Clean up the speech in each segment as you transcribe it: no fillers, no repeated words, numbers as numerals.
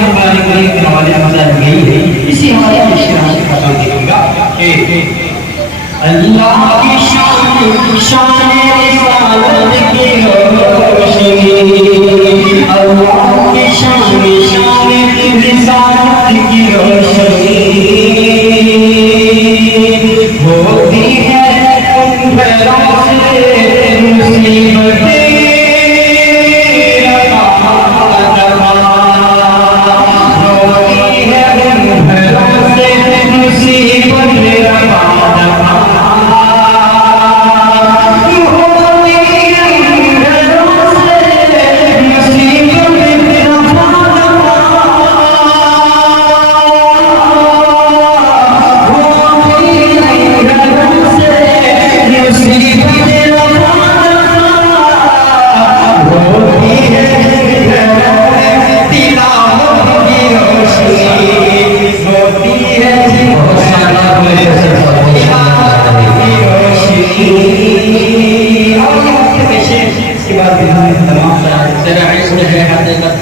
बुखारी में एक हवाले मदद गई है, इसी हवाले में शेर बता दूंगा कि अल्लाह की शान शान रिसालत की रोशनी, अल्लाह की शान शान रिसालत की रोशनी होती है उन पैरों से मुसीबतें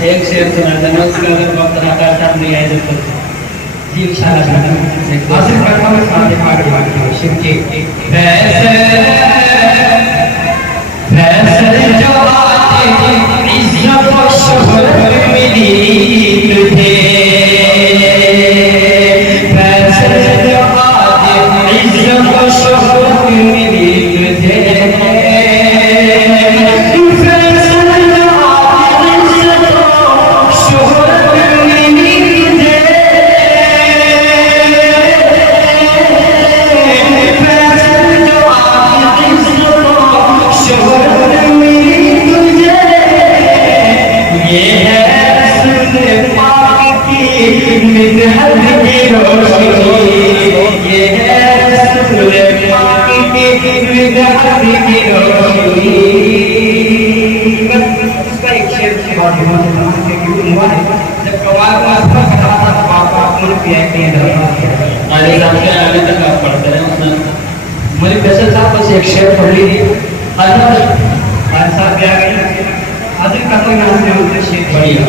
एक शेर सुना देना, उसका अगर वक्त रहा तब नहीं आए तो जी इंशाल्लाह हासिल करता हूँ साथ आगे शेर के फैसले जो आते इज्जत और शोहरत मिली तुझे, फैसले जो आते इज्जत और शोहरत मिली तुझे, एक शेर पढ़ लीजिए। भाई साहब क्या गए हाजिर का कोई नाम नहीं होता, शेर बढ़िया